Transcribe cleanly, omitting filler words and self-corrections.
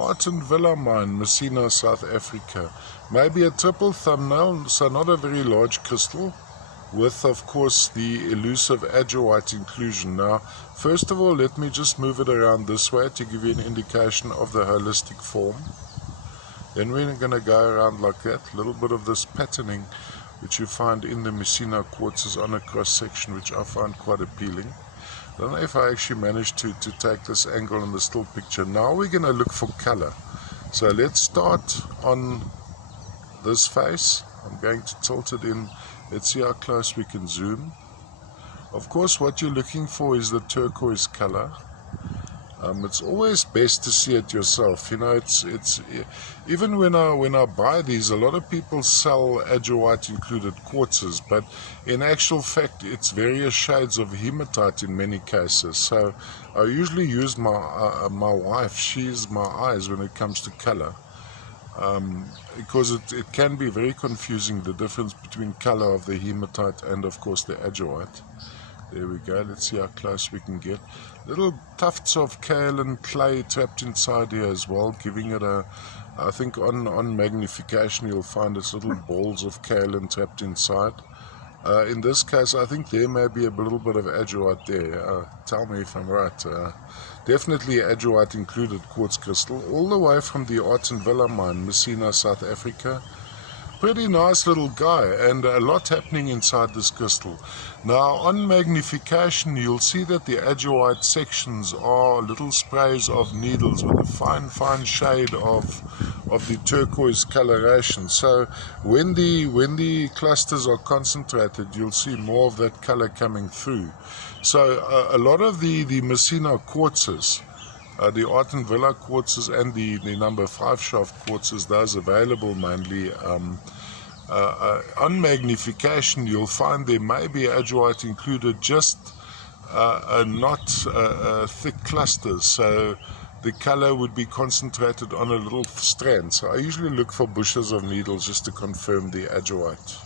Arten Villa Mine, Messina, South Africa. Maybe a triple thumbnail, so not a very large crystal, with of course the elusive adurite inclusion. Now, first of all, let me just move it around this way to give you an indication of the holistic form. Then we're going to go around like that, a little bit of this patterning which you find in the Messina quartzes on a cross section, which I find quite appealing. I don't know if I actually managed to take this angle in the still picture. Now we're going to look for color. So let's start on this face. I'm going to tilt it in. Let's see how close we can zoom. Of course, what you're looking for is the turquoise color. It's always best to see it yourself. You know, it's even when I buy these, a lot of people sell adurite included quartzes, but in actual fact, it's various shades of hematite in many cases. So I usually use my wife. She's my eyes when it comes to color, because it can be very confusing, the difference between color of the hematite and of course the adurite. There we go. Let's see how close we can get. Little tufts of kaolin clay trapped inside here as well, giving it a, I think on magnification you'll find it's little balls of kaolin trapped inside. In this case, I think there may be a little bit of adurite there. Tell me if I'm right. Definitely adurite included quartz crystal, all the way from the Arten Villa Mine, Messina, South Africa. Pretty nice little guy, and a lot happening inside this crystal. Now, on magnification, you'll see that the adurite sections are little sprays of needles with a fine shade of the turquoise coloration. So when the clusters are concentrated, you'll see more of that color coming through. So a lot of the Messina quartzes, the Arten Villa quartzes and the number 5 shaft quartzes, those available mainly, on magnification you'll find there may be adurite included, just not thick clusters, so the color would be concentrated on a little strand. So I usually look for bushes of needles just to confirm the adurite.